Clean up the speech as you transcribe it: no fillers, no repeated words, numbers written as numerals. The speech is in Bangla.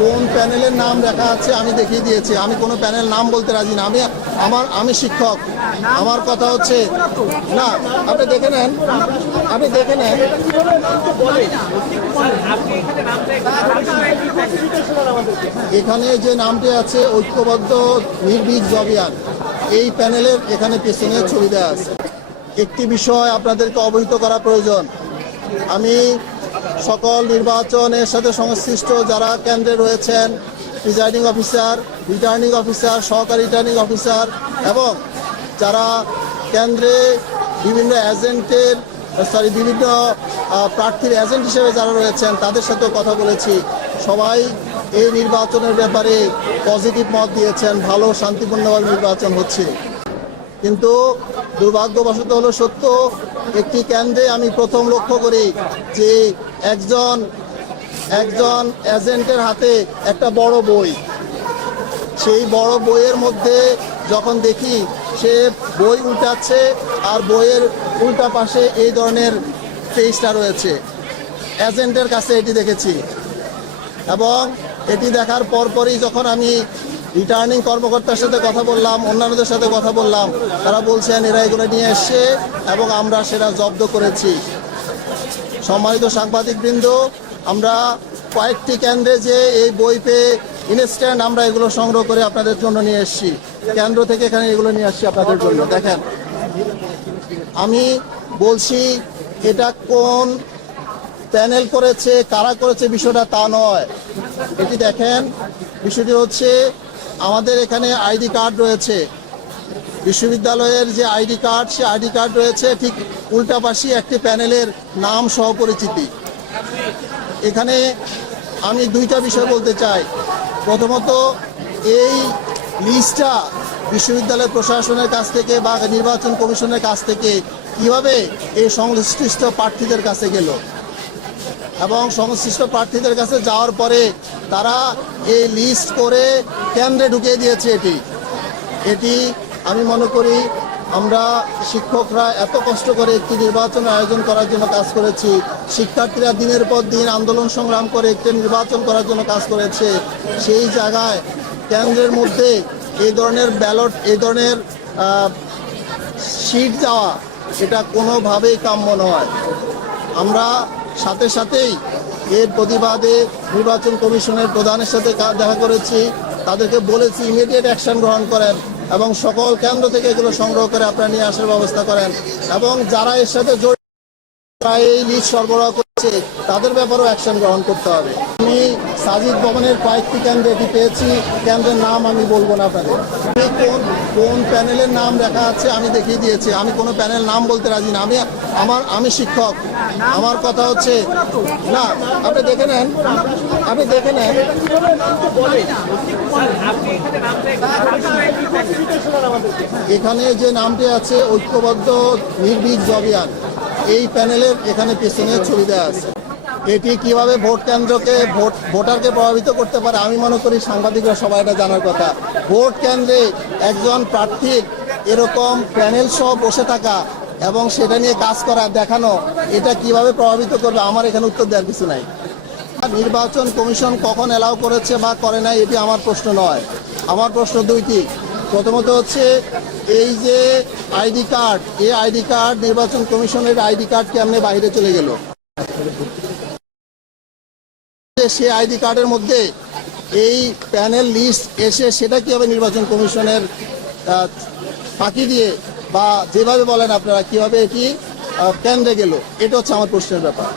কোন প্যানেলের নাম লেখা আছে আমি দেখিয়ে দিয়েছি। আমি কোনো প্যানেল নাম বলতে রাজি না। আমি শিক্ষক। আমার কথা হচ্ছে না, আপনি দেখে নেন, এখানে যে নামটি আছে ঐক্যবদ্ধ নির্ভীক জবিয়ান, এই প্যানেলের এখানে পেছনে ছবি দেওয়া আছে। একটি বিষয় আপনাদেরকে অবহিত করা প্রয়োজন। আমি সকল নির্বাচনের সাথে সংশ্লিষ্ট যারা কেন্দ্রে রয়েছেন, প্রিজাইডিং অফিসার, রিটার্নিং অফিসার, সহকারী রিটার্নিং অফিসার এবং যারা কেন্দ্রে বিভিন্ন বিভিন্ন প্রার্থীর এজেন্ট হিসেবে যারা রয়েছেন তাদের সাথেও কথা বলেছি। সবাই এই নির্বাচনের ব্যাপারে পজিটিভ মত দিয়েছেন, ভালো শান্তিপূর্ণভাবে নির্বাচন হচ্ছে। কিন্তু দুর্ভাগ্যবশত হলো সত্য, একটি কেন্দ্রে আমি প্রথম লক্ষ্য করি যে একজন এজেন্টের হাতে একটা বড় বই, সেই বড় বইয়ের মধ্যে যখন দেখি সে বই উল্টাচ্ছে আর বইয়ের উল্টা পাশে এই ধরনের পেজটা রয়েছে, এজেন্টের কাছে এটি দেখেছি। এবং এটি দেখার পরপরই যখন আমি রিটার্নিং কর্মকর্তার সাথে কথা বললাম, অন্যান্যদের সাথে কথা বললাম, তারা বলছেন এরা এগুলো নিয়ে এসছে এবং আমরা সেটা জব্দ করেছি। সম্মানিত সাংবাদিকবৃন্দ, আমরা কয়েকটি কেন্দ্রে যে এই বই পেয়ে ইনস্ট্যান্ট আমরা এগুলো সংগ্রহ করে আপনাদের জন্য নিয়ে এসেছি। কেন্দ্র থেকে এখানে এগুলো নিয়ে আসছি আপনাদের জন্য। দেখেন, আমি বলছি এটা কোন প্যানেল করেছে, কারা করেছে বিষয়টা তা নয়। এটি দেখেন, বিষয়টি হচ্ছে আমাদের এখানে আইডি কার্ড রয়েছে, বিশ্ববিদ্যালয়ের যে আইডি কার্ড, সে আইডি কার্ড রয়েছে ঠিক উল্টা পাশে একটি প্যানেলের নাম সহ পরিচিতি। এখানে আমি দুইটা বিষয় বলতে চাই। প্রথমত, এই লিস্টটা বিশ্ববিদ্যালয় প্রশাসনের কাছ থেকে বা নির্বাচন কমিশনের কাছ থেকে কিভাবে এই সংশ্লিষ্ট প্রার্থীদের কাছে গেল এবং সংশ্লিষ্ট প্রার্থীদের কাছে যাওয়ার পরে তারা এই লিস্ট করে কেন্দ্রে ঢুকিয়ে দিয়েছে। এটি আমি মনে করি আমরা শিক্ষকরা এত কষ্ট করে একটি নির্বাচন আয়োজন করার জন্য কাজ করেছি, শিক্ষার্থীরা দিনের পর দিন আন্দোলন সংগ্রাম করে একটি নির্বাচন করার জন্য কাজ করেছে। সেই জায়গায় কেন্দ্রের মধ্যে এই ধরনের ব্যালট, এই ধরনের সিট যাওয়া, এটা কোনোভাবেই কাম্য নয়। আমরা সাথে সাথেই এর প্রতিবাদে নির্বাচন কমিশনের প্রধানের সাথে দেখা করেছি, তাদেরকে বলেছি ইমিডিয়েট অ্যাকশন গ্রহণ করেন এবং সকল কেন্দ্র থেকে এগুলো সংগ্রহ করে আপনারা নিয়ে আসার ব্যবস্থা করেন এবং যারা এর সাথে জড়িত, এই লিস্ট সরবরাহ করছে তাদের ব্যাপারেও অ্যাকশন গ্রহণ করতে হবে। আমি সাজিদ ভবনের কয়েকটি কেন্দ্রে এটি পেয়েছি, কেন্দ্রের নাম আমি বলবো না আপনাদের। কোন প্যানেলের নাম লেখা আছে আমি দেখিয়ে দিয়েছি। আমি কোনো প্যানেল নাম বলতে রাজি না। আমি শিক্ষক। আমার কথা হচ্ছে না, আপনি দেখে নেন, এখানে যে নামটি আছে ঐক্যবদ্ধ নির্ভীক জবিয়ান, এই প্যানেলের এখানে পেছনে ছবি দেওয়া আছে। এটি কিভাবে ভোট কেন্দ্রকে ভোটারকে প্রভাবিত করতে পারে আমি মনে করি সাংবাদিকরা সবাই এটা জানার কথা। ভোট কেন্দ্রে একজন প্রার্থীর এরকম প্যানেল সহ বসে থাকা এবং সেটা নিয়ে কাজ করা, দেখানো, এটা কিভাবে প্রভাবিত করবে আমার এখানে উত্তর দেওয়ার কিছু নাই। নির্বাচন কমিশন কখন এলাও করেছে বা করে নাই এটি আমার প্রশ্ন নয়। আমার প্রশ্ন দুইটি। প্রথমত হচ্ছে এই যে আইডি কার্ড, এই আইডি কার্ড নির্বাচন কমিশনের আইডি কার্ড কেমনে বাইরে চলে গেল? সেই আইডি কার্ডের মধ্যে এই প্যানেল লিস্ট এসে সেটা কিভাবে নির্বাচন কমিশনের ফাঁকি দিয়ে বা যেভাবে বলেন আপনারা কিভাবে এটি কেন্দ্রে গেল, এটা হচ্ছে আমার প্রশ্নের ব্যাপার।